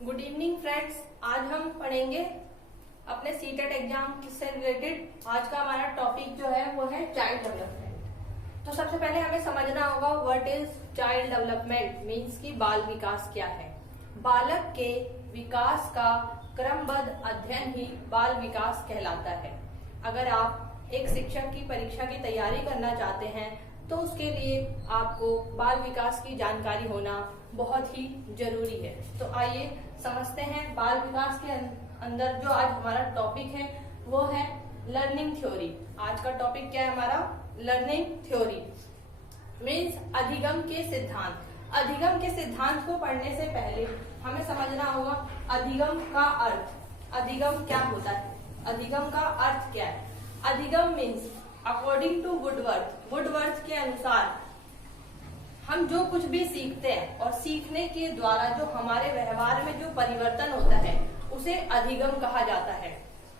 Good evening friends. आज हम पढ़ेंगे अपने सीटेट एग्जाम से रिलेटेड। आज का हमारा टॉपिक जो है वो है चाइल्ड डेवलपमेंट। तो सबसे पहले हमें समझना होगा what is child development means कि बाल विकास क्या है। बालक के विकास का क्रमबद्ध अध्ययन ही बाल विकास कहलाता है। अगर आप एक शिक्षक की परीक्षा की तैयारी करना चाहते हैं तो उसके लिए आपको बाल विकास की जानकारी होना बहुत ही जरूरी है। तो आइए समझते हैं बाल विकास के अंदर जो आज हमारा टॉपिक है वो है लर्निंग थ्योरी। आज का टॉपिक क्या है हमारा? लर्निंग थ्योरी मीन्स अधिगम के सिद्धांत। अधिगम के सिद्धांत को पढ़ने से पहले हमें समझना होगा अधिगम का अर्थ। अधिगम क्या होता है? अधिगम का अर्थ क्या है? अधिगम means according to Woodworth. Woodworth के अनुसार हम जो कुछ भी सीखते हैं और सीखने के द्वारा जो हमारे व्यवहार में जो परिवर्तन होता है उसे अधिगम कहा जाता है।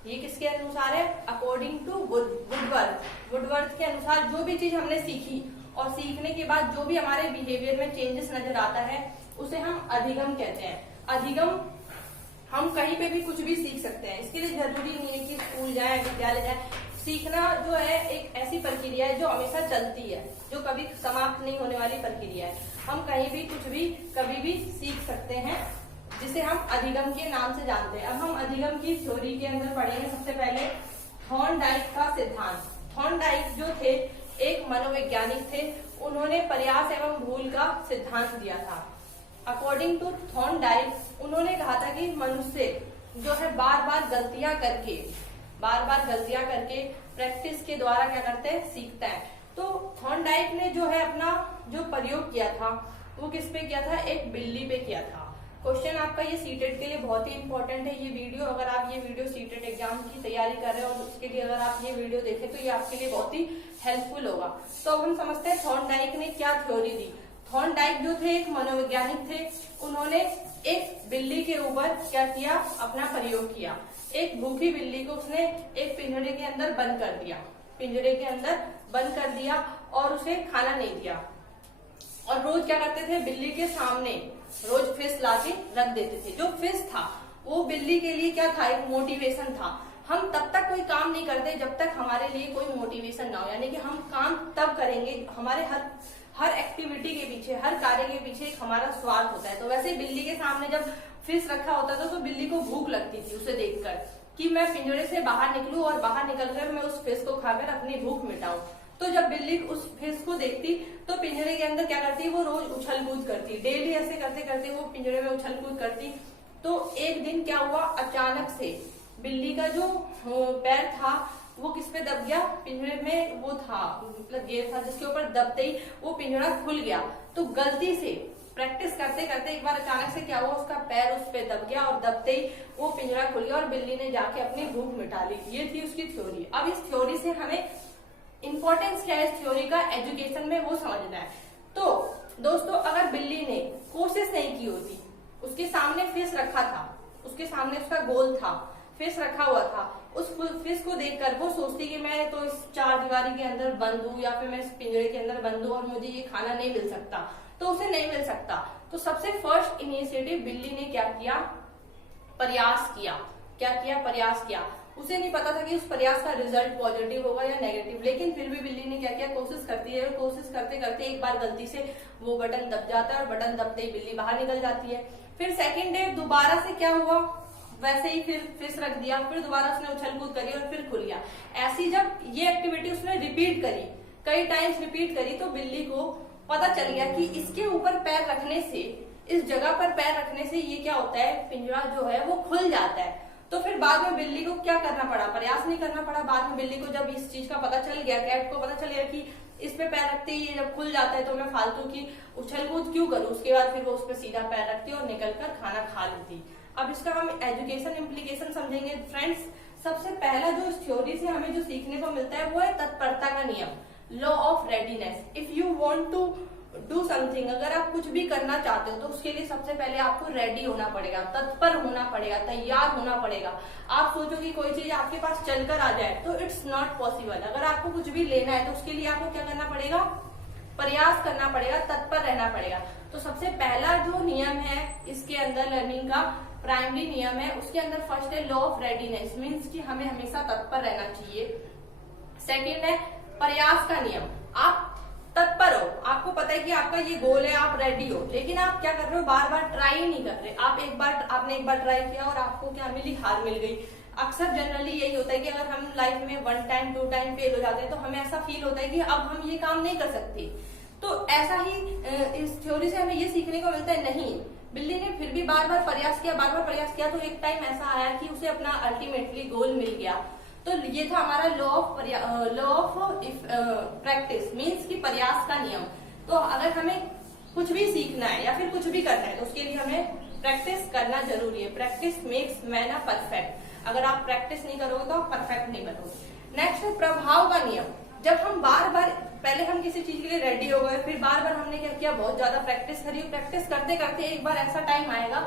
ये किसके अनुसार है? According to Woodworth. वुडवर्थ के अनुसार जो भी चीज हमने सीखी और सीखने के बाद जो भी हमारे बिहेवियर में चेंजेस नजर आता है उसे हम अधिगम कहते हैं। अधिगम हम कहीं पे भी कुछ भी सीख सकते हैं। इसके लिए जरूरी नहीं है कि स्कूल जाए, विद्यालय जाए। सीखना जो है एक ऐसी प्रक्रिया है जो हमेशा चलती है, जो कभी समाप्त नहीं होने वाली प्रक्रिया है। हम कहीं भी कुछ भी कभी भी सीख सकते हैं, जिसे हम अधिगम के नाम से जानते हैं। अब हम अधिगम की थ्योरी के अंदर पढ़ेंगे। सबसे पहले थॉर्नडाइक का सिद्धांत। थॉर्नडाइक जो थे एक मनोवैज्ञानिक थे। उन्होंने प्रयास एवं भूल का सिद्धांत दिया था। अकॉर्डिंग टू थॉर्नडाइक उन्होंने कहा था कि मनुष्य जो है बार बार गलतियां करके प्रैक्टिस के द्वारा क्या करते हैं? सीखता है। तो थॉर्नडाइक ने जो है अपना जो प्रयोग किया था वो किस पे किया था? एक बिल्ली पे किया था। क्वेश्चन आपका ये सीटेट के लिए बहुत ही इंपॉर्टेंट है। ये वीडियो अगर आप ये वीडियो सीटेट एग्जाम की तैयारी कर रहे हो और उसके लिए अगर आप ये वीडियो देखें तो ये आपके लिए बहुत ही हेल्पफुल होगा। तो अब हम समझते हैं थॉर्नडाइक ने क्या थ्योरी दी। थॉर्नडाइक जो थे एक मनोवैज्ञानिक थे। उन्होंने एक बिल्ली के ऊपर क्या किया? अपना प्रयोग किया। एक भूखी बिल्ली को उसने एक पिंजरे के अंदर बंद कर दिया। पिंजरे के अंदर बंद कर दिया और उसे खाना नहीं दिया। और रोज क्या करते थे? बिल्ली के सामने रोज फिश लाके रख देते थे। जो फिश था वो बिल्ली के लिए क्या था? एक मोटिवेशन था। हम तब तक कोई काम नहीं करते जब तक हमारे लिए कोई मोटिवेशन ना हो। यानी कि हम काम तब करेंगे, हमारे हर एक्टिविटी के पीछे, हर कार्य के पीछे एक हमारा स्वार्थ होता है। तो वैसे बिल्ली के सामने जब फिश रखा होता था तो बिल्ली को भूख लगती थी उसे देखकर कि मैं पिंजरे से बाहर निकलूं और बाहर निकलकर मैं उस फिश को खाकर अपनी भूख मिटाऊं। तो जब बिल्ली उस फिश को देखती तो पिंजरे के अंदर क्या करती? वो रोज उछल कूद करती। डेली ऐसे करते करते वो पिंजरे में उछल कूद करती। तो एक दिन क्या हुआ? अचानक से बिल्ली का जो पैर था वो किस पे दब गया? पिंजरे में वो था, मतलब गेट था जिसके ऊपर दबते ही वो पिंजरा खुल गया। तो गलती से प्रैक्टिस करते करते एक बार अचानक से क्या हुआ? उसका पैर उस पे दब गया और दबते ही वो पिंजरा खुल गया और बिल्ली ने जाके अपनी भूख मिटा ली। ये थी उसकी थ्योरी। अब इस थ्योरी से हमें इंपॉर्टेंस क्या है इस थ्योरी का एजुकेशन में वो समझना है। तो दोस्तों अगर बिल्ली ने कोशिश नहीं की होती, उसके सामने फिश रखा था, उसके सामने उसका गोल था, फिश रखा हुआ था, उस फिश को देखकर वो सोचती कि मैं तो इस चार दीवारी के अंदर बंद हूँ या फिर मैं इस पिंजरे के अंदर बंद हूँ और मुझे ये खाना नहीं मिल सकता, तो उसे नहीं मिल सकता। तो सबसे फर्स्ट इनिशिएटिव बिल्ली ने क्या किया? प्रयास किया। क्या किया? प्रयास किया। उसे नहीं पता था कि उस प्रयास का रिजल्ट पॉजिटिव होगा या नेगेटिव, लेकिन फिर भी बिल्ली ने क्या किया? कोशिश करती है। कोशिश करते करते एक बार गलती से वो बटन दब जाता है और बटन दबते ही बिल्ली बाहर निकल जाती है। फिर सेकेंड डे दोबारा से क्या हुआ? वैसे ही फिर फिश रख दिया, फिर दोबारा उसने उछल कूद करी और फिर खुल गया। ऐसी जब ये एक्टिविटी उसने रिपीट करी, कई टाइम्स रिपीट करी, तो बिल्ली को पता चल गया कि इसके ऊपर पैर रखने से, इस जगह पर पैर रखने से ये क्या होता है? पिंजरा जो है वो खुल जाता है। तो फिर बाद में बिल्ली को क्या करना पड़ा? प्रयास नहीं करना पड़ा। बाद में बिल्ली को जब इस चीज का पता चल गया, कैट को पता चल गया कि इस पे पैर रखते ही जब खुल जाता है तो मैं फालतू की उछल कूद क्यों करूं। उसके बाद फिर वो उस पर सीधा पैर रखती और निकलकर खाना खा लेती। अब इसका हम एजुकेशन इम्प्लीकेशन समझेंगे फ्रेंड्स। सबसे पहला जो इस थ्योरी से हमें जो सीखने को मिलता है वो है तत्परता का नियम, law of readiness. If you want to do something, अगर आप कुछ भी करना चाहते हो तो उसके लिए सबसे पहले आपको रेडी होना पड़ेगा, तत्पर होना पड़ेगा, तैयार होना पड़ेगा। आप सोचो कि कोई चीज आपके पास चलकर आ जाए तो इट्स नॉट पॉसिबल। अगर आपको कुछ भी लेना है तो उसके लिए आपको क्या करना पड़ेगा? प्रयास करना पड़ेगा, तत्पर रहना पड़ेगा। तो सबसे पहला जो नियम है इसके अंदर लर्निंग का प्राइमरी नियम है उसके अंदर फर्स्ट है लॉ ऑफ रेडीनेस, मीन्स कि हमें हमेशा तत्पर रहना चाहिए। सेकेंड है प्रयास का नियम, आप तत्पर हो, आपको पता है कि आपका ये गोल है, आप रेडी हो, लेकिन आप क्या कर रहे हो, बार बार ट्राई नहीं कर रहे। आपने एक बार ट्राई किया और आपको क्या मिली, हार मिल गई। अक्सर जनरली यही होता है कि अगर हम लाइफ में 1 टाइम 2 टाइम फेल हो जाते हैं तो हमें ऐसा फील होता है कि अब हम ये काम नहीं कर सकते। तो ऐसा ही इस थ्योरी से हमें ये सीखने को मिलता है, नहीं, बिल्ली ने फिर भी बार बार प्रयास किया तो एक टाइम ऐसा आया कि उसे अपना अल्टीमेटली गोल मिल गया। तो ये था हमारा लॉ ऑफ प्रैक्टिस, मीन्स की प्रयास का नियम। तो अगर हमें कुछ भी सीखना है या फिर कुछ भी करना है तो उसके लिए हमें प्रैक्टिस करना जरूरी है। Practice makes man a perfect. अगर आप प्रैक्टिस नहीं करोगे तो आप परफेक्ट नहीं बनोगे। नेक्स्ट है प्रभाव का नियम। जब हम बार बार, पहले हम किसी चीज के लिए रेडी हो गए, फिर बार बार हमने क्या किया, बहुत ज्यादा प्रैक्टिस करी, प्रैक्टिस करते करते एक बार ऐसा टाइम आएगा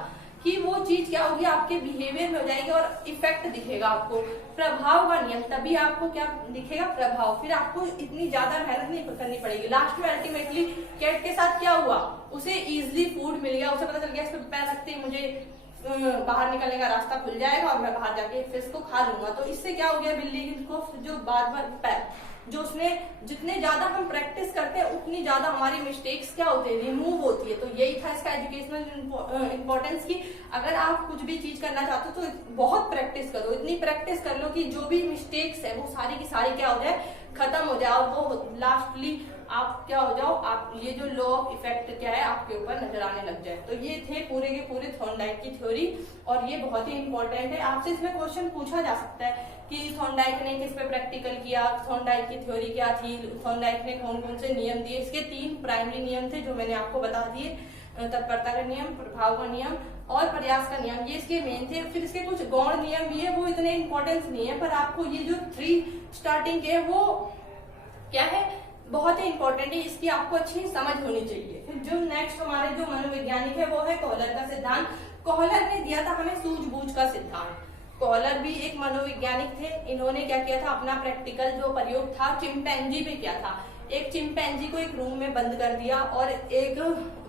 कि वो चीज क्या होगी, आपके बिहेवियर में हो जाएगी और इफेक्ट दिखेगा आपको। प्रभाव का नियम, तभी आपको क्या दिखेगा, प्रभाव। फिर आपको इतनी ज्यादा मेहनत नहीं करनी पड़ेगी। लास्ट में अल्टीमेटली कैट के साथ क्या हुआ, उसे इजिली फूड मिल गया, उसे पता चल गया इस पे पैर रखते ही मुझे बाहर निकलने का रास्ता खुल जाएगा और मैं बाहर जाके फिश को खा लूंगा। तो इससे क्या हो गया, बिल्ली को जो बार बार जो उसने, जितने ज्यादा हम प्रैक्टिस करते हैं उतनी ज्यादा हमारी मिस्टेक्स क्या होती है, रिमूव होती है। तो यही था इसका एजुकेशनल इंपॉर्टेंस की अगर आप कुछ भी चीज करना चाहते हो तो बहुत प्रैक्टिस करो, इतनी प्रैक्टिस कर लो कि जो भी मिस्टेक्स है वो सारी की सारी क्या हो जाए, खत्म हो जाए और वो लास्टली आप क्या हो जाओ, आप ये जो लॉ ऑफ इफेक्ट क्या है आपके ऊपर नजर आने लग जाए। तो ये थे पूरे के पूरे थॉर्नडाइक की थ्योरी और ये बहुत ही इंपॉर्टेंट है। आपसे इसमें क्वेश्चन पूछा जा सकता है कि थॉर्नडाइक ने किस पे प्रैक्टिकल किया, थॉर्नडाइक की थ्योरी क्या थी, थॉर्नडाइक ने कौन कौन से नियम दिए। इसके 3 प्राइमरी नियम थे जो मैंने आपको बता दिए, तत्परता का नियम, प्रभाव का नियम और प्रयास का नियम, ये इसके मेन थे। फिर इसके कुछ गौण नियम भी है, वो इतने इंपॉर्टेंस नहीं है, पर आपको ये जो 3 स्टार्टिंग के वो क्या है, बहुत ही इंपॉर्टेंट है, इसकी आपको अच्छी समझ होनी चाहिए। फिर जो नेक्स्ट हमारे जो मनोवैज्ञानिक है वो है कोहलर का सिद्धांत। कोहलर ने दिया था हमें सूझबूझ का सिद्धांत। कोहलर भी एक मनोवैज्ञानिक थे। इन्होंने क्या किया था, अपना प्रैक्टिकल जो प्रयोग था चिंपैंजी पे किया था। एक चिंपैंजी को एक रूम में बंद कर दिया और एक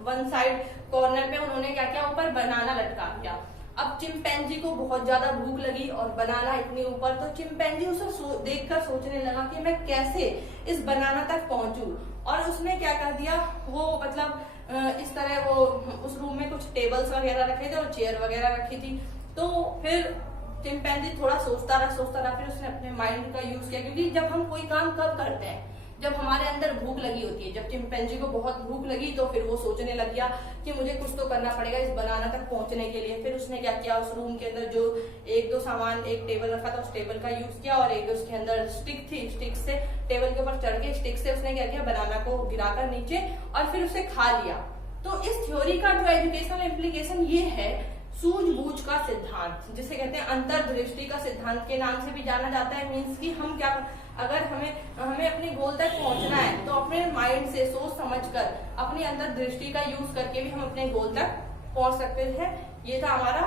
1 साइड कॉर्नर पे उन्होंने क्या किया, ऊपर बनाना लटका दिया। अब चिंपैंजी को बहुत ज्यादा भूख लगी और बनाना इतनी ऊपर, तो चिंपैंजी उसे देखकर सोचने लगा कि मैं कैसे इस बनाना तक पहुंचूं। और उसने क्या कर दिया, वो मतलब इस तरह वो उस रूम में कुछ टेबल्स वगैरह रखे थे और चेयर वगैरह रखी थी। तो फिर चिंपैंजी थोड़ा सोचता रहा, फिर उसने अपने माइंड का यूज किया, क्योंकि जब हम कोई काम कब करते हैं, जब हमारे अंदर भूख लगी होती है। जब चिंपैंजी को बहुत भूख लगी तो फिर वो सोचने लग गया कि मुझे कुछ तो करना पड़ेगा इस बनाना तक पहुंचने के लिए। फिर उसने क्या किया, उस रूम के अंदर जो 1-2 सामान, एक टेबल रखा था, उस टेबल का यूज किया और एक उसके अंदर स्टिक थी, स्टिक से टेबल के ऊपर चढ़ के स्टिक से उसने क्या किया, बनाना को गिराकर नीचे और फिर उसे खा लिया। तो इस थ्योरी का जो एजुकेशनल इम्प्लीकेशन ये है, सूझबूझ का सिद्धांत, जिसे कहते हैं अंतर्दृष्टि का सिद्धांत के नाम से भी जाना जाता है। मीन्स कि हम क्या, अगर हमें अपने गोल तक पहुंचना है तो अपने माइंड से सोच समझकर अपनी अंतर्दृष्टि का यूज करके भी हम अपने गोल तक पहुंच सकते हैं। ये था हमारा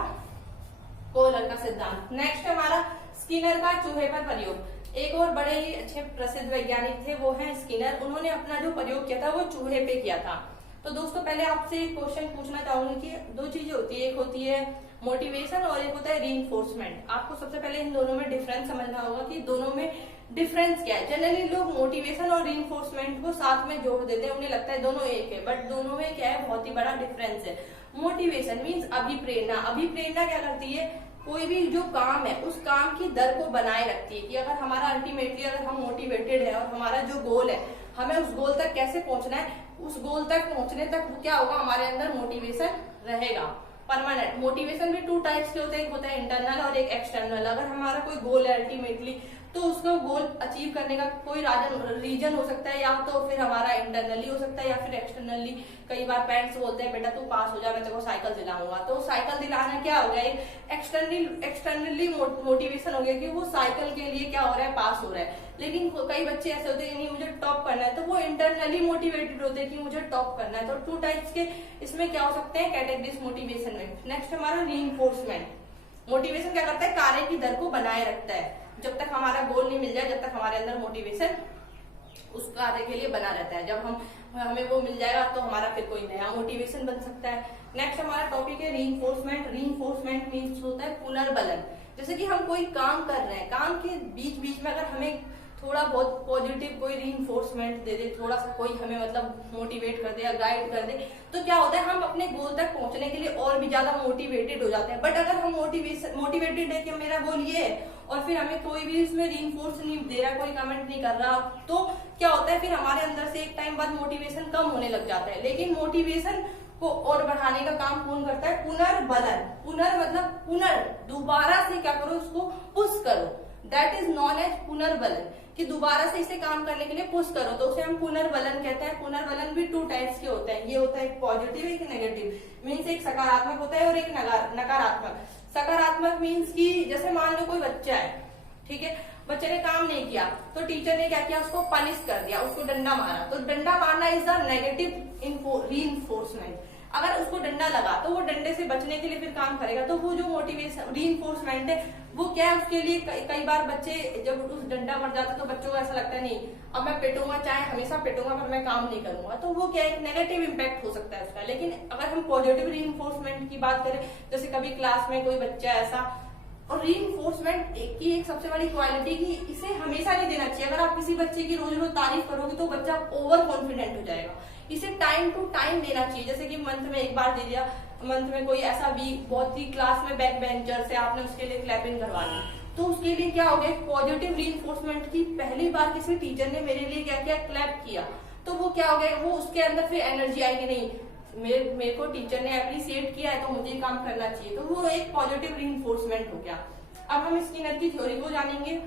कोहलर का सिद्धांत। नेक्स्ट हमारा स्किनर का चूहे पर प्रयोग। एक और बड़े ही अच्छे प्रसिद्ध वैज्ञानिक थे, वो है स्किनर। उन्होंने अपना जो प्रयोग किया था वो चूहे पे किया था। तो दोस्तों पहले आपसे एक क्वेश्चन पूछना चाहूंगी कि 2 चीजें होती है, एक होती है मोटिवेशन और एक होता है रीइंफोर्समेंट। आपको सबसे पहले इन दोनों में डिफरेंस समझना होगा कि दोनों में डिफरेंस क्या है। जनरली लोग मोटिवेशन और रीइंफोर्समेंट को साथ में जोड़ देते हैं, उन्हें लगता है दोनों एक है, बट दोनों में क्या है, बहुत ही बड़ा डिफरेंस है। Motivation means अभिप्रेरणा। अभिप्रेरणा क्या करती है, कोई भी जो काम है उस काम की दर को बनाए रखती है कि अगर हमारा अल्टीमेटली अगर हम मोटिवेटेड है और हमारा जो गोल है, हमें उस गोल तक कैसे पहुंचना है, उस गोल तक पहुंचने तक क्या होगा, हमारे अंदर मोटिवेशन रहेगा परमानेंट। मोटिवेशन भी 2 टाइप्स के होते हैं, एक होता है इंटरनल और एक एक्सटर्नल। अगर हमारा कोई गोल है अल्टीमेटली तो उसका गोल अचीव करने का कोई रीजन हो सकता है, या तो फिर हमारा इंटरनली हो सकता है या फिर एक्सटर्नली। कई बार पेरेंट्स बोलते हैं बेटा तू पास हो जा, मैं तेरे को साइकिल दिलाऊंगा। तो साइकिल दिलाना क्या हो गया, एक एक्सटर्नली मोटिवेशन हो गया कि वो साइकिल के लिए क्या हो रहा है, पास हो रहा है। लेकिन कई बच्चे ऐसे होते हैं नहीं मुझे टॉप करना है, तो वो इंटरनली मोटिवेटेड होते हैं कि मुझे टॉप करना है। तो 2 टाइप्स के इसमें क्या हो सकते हैं कैटेगरीज मोटिवेशन में। नेक्स्ट हमारा रीइंफोर्समेंट। मोटिवेशन क्या करता है, कार्य की दर को बनाए रखता है। जब तक हमारा गोल नहीं मिल जाए, जब तक हमारे अंदर मोटिवेशन उस कार्य के लिए बना रहता है। जब हमें वो मिल जाएगा तो हमारा फिर कोई नया मोटिवेशन बन सकता है। नेक्स्ट हमारा टॉपिक है रीइंफोर्समेंट। रीइंफोर्समेंट मीन्स होता है पुनर्बलन। जैसे कि हम कोई काम कर रहे हैं, काम के बीच बीच में अगर हमें थोड़ा बहुत पॉजिटिव कोई रीइंफोर्समेंट दे दे, थोड़ा सा कोई हमें मतलब मोटिवेट कर दे या गाइड कर दे, तो क्या होता है हम अपने गोल तक पहुंचने के लिए और भी ज्यादा मोटिवेटेड हो जाते हैं। बट अगर हम मोटिवेटेड है कि मेरा गोल ये है और फिर हमें कोई भी इसमें रीइंफोर्स नहीं दे रहा, कोई कमेंट नहीं कर रहा, तो क्या होता है फिर हमारे अंदर से एक टाइम बाद मोटिवेशन कम होने लग जाता है। लेकिन मोटिवेशन को और बढ़ाने का काम कौन करता है? पुनर्बलन। पुनर मतलब दोबारा से क्या करो, उसको पुश करो। दैट इज नॉन एज पुनर्बलन, कि दोबारा से इसे काम करने के लिए पुश करो, तो उसे हम पुनर्बलन कहते हैं। पुनर्बलन भी 2 टाइप्स के होते हैं। ये होता है एक पॉजिटिव एक नेगेटिव। मीन्स एक सकारात्मक होता है और एक नकारात्मक। सकारात्मक मीन्स की जैसे मान लो कोई बच्चा है, ठीक है, बच्चे ने काम नहीं किया तो टीचर ने क्या किया, उसको पनिश कर दिया, उसको डंडा मारा। तो डंडा मारना इज द नेगेटिव रीइंफोर्समेंट। अगर उसको डंडा लगा तो वो डंडे से बचने के लिए फिर काम करेगा। तो वो जो मोटिवेशन रीइंफोर्समेंट है वो क्या है उसके लिए, कई बार बच्चे जब उस डंडा मर जाता है तो बच्चों को ऐसा लगता है नहीं अब मैं पिटूंगा, चाहे हमेशा पिटूंगा पर मैं काम नहीं करूंगा। तो वो क्या एक नेगेटिव इम्पैक्ट हो सकता है उसका। लेकिन अगर हम पॉजिटिव रीइंफोर्समेंट की बात करें, जैसे कभी क्लास में कोई बच्चा ऐसा, और रीइंफोर्समेंट की एक सबसे बड़ी क्वालिटी की इसे हमेशा नहीं देना चाहिए। अगर आप किसी बच्चे की रोज रोज तारीफ करोगे तो बच्चा ओवर कॉन्फिडेंट हो जाएगा। इसे टाइम टू टाइम देना चाहिए। जैसे कि मंथ में एक बार दे दिया, मंथ में कोई ऐसा वीक बहुत ही क्लास में बैक बेंचर से आपने उसके लिए क्लैपिंग करवा दी, तो उसके लिए क्या हो गया, पॉजिटिव रीइंफोर्समेंट की पहली बार किसी टीचर ने मेरे लिए क्या किया, क्लैप किया, तो वो क्या हो गया, वो उसके अंदर फिर एनर्जी आई कि नहीं मेरे को टीचर ने अप्रिशिएट किया है तो मुझे काम करना चाहिए। तो वो एक पॉजिटिव रीइंफोर्समेंट हो गया। अब हम स्किनर की थ्योरी को जानेंगे।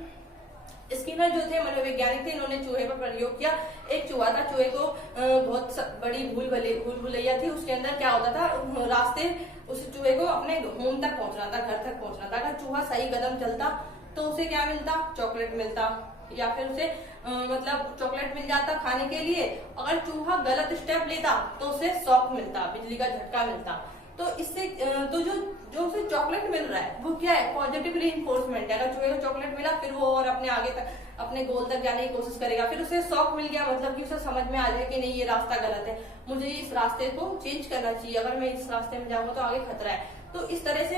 स्किनर जो थे मनोवैज्ञानिक थे, इन्होंने चूहे पर प्रयोग किया। एक चूहा था, चूहे को बहुत बड़ी भूल भुलैया थी। उसके अंदर क्या होता था, रास्ते उस चूहे को अपने होम तक पहुंचना था, घर तक पहुंचना था। अगर चूहा सही कदम चलता तो उसे क्या मिलता, चॉकलेट मिलता, या फिर उसे मतलब चॉकलेट मिल जाता खाने के लिए। अगर चूहा गलत स्टेप लेता तो उसे शॉक मिलता, बिजली का झटका मिलता। तो इससे तो जो उसे चॉकलेट मिल रहा है वो क्या है, पॉजिटिव रीइंफोर्समेंट है। अगर चूहे को चॉकलेट मिला फिर वो और अपने आगे तक अपने गोल तक जाने की कोशिश करेगा। फिर उसे शॉक मिल गया, मतलब कि उसे समझ में आ जाए कि नहीं ये रास्ता गलत है, मुझे इस रास्ते को चेंज करना चाहिए, अगर मैं इस रास्ते में जाऊंगा तो आगे खतरा है। तो इस तरह से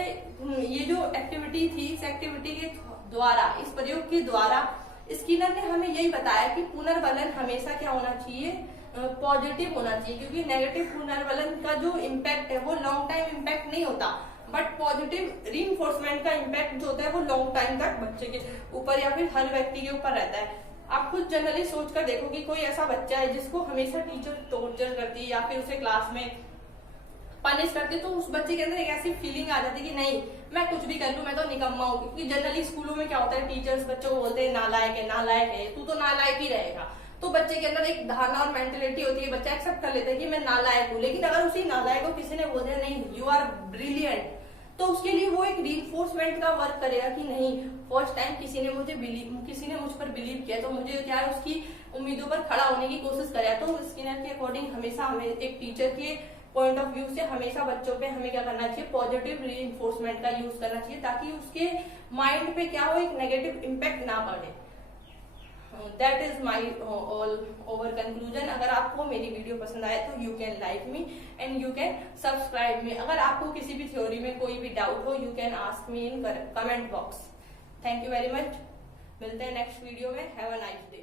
ये जो एक्टिविटी थी, इस एक्टिविटी के द्वारा, इस प्रयोग के द्वारा स्किनर ने हमें यही बताया कि पुनर्बलन हमेशा क्या होना चाहिए, पॉजिटिव होना चाहिए। क्योंकि नेगेटिव पुनर्बलन का जो इम्पैक्ट है वो लॉन्ग टाइम इम्पैक्ट नहीं होता, बट पॉजिटिव रीइंफोर्समेंट का इम्पैक्ट जो होता है वो लॉन्ग टाइम तक बच्चे के ऊपर या फिर हर व्यक्ति के ऊपर रहता है। आप खुद जनरली सोच कर देखो कि कोई ऐसा बच्चा है जिसको हमेशा टीचर टॉर्चर करती है या फिर उसे क्लास में पनिश करते, तो उस बच्चे के अंदर एक ऐसी फीलिंग आ जाती है कि नहीं मैं कुछ भी कर लूं, मैं तो निकम्मा हूं। क्योंकि जनरली स्कूलों में क्या होता है, टीचर्स बच्चों को बोलते हैं नालायक है, तू तो नालायक ही रहेगा। तो बच्चे के अंदर एक धारणा और मेंटेलिटी होती है, बच्चा एक्सेप्ट कर लेता है कि मैं नालायक हूँ। लेकिन अगर उसी नालायक को किसी ने बोल दिया नहीं यू आर ब्रिलियंट, तो उसके लिए वो एक रीइंफोर्समेंट का वर्क करेगा कि नहीं फर्स्ट टाइम किसी ने मुझ पर बिलीव किया, तो मुझे क्या है उसकी उम्मीदों पर खड़ा होने की कोशिश करेगा। तो स्किनर के अकॉर्डिंग हमेशा हमें एक टीचर के पॉइंट ऑफ व्यू से हमेशा बच्चों पे हमें क्या करना चाहिए, पॉजिटिव रीइंफोर्समेंट का यूज करना चाहिए, ताकि उसके माइंड पे क्या हो, एक नेगेटिव इम्पैक्ट ना पड़े। That is my all over conclusion. अगर आपको मेरी वीडियो पसंद आए तो you can like me and you can subscribe मी। अगर आपको किसी भी थ्योरी में कोई भी डाउट हो you can ask me in comment box. Thank you very much. मिलते हैं नेक्स्ट वीडियो में। Have a nice day.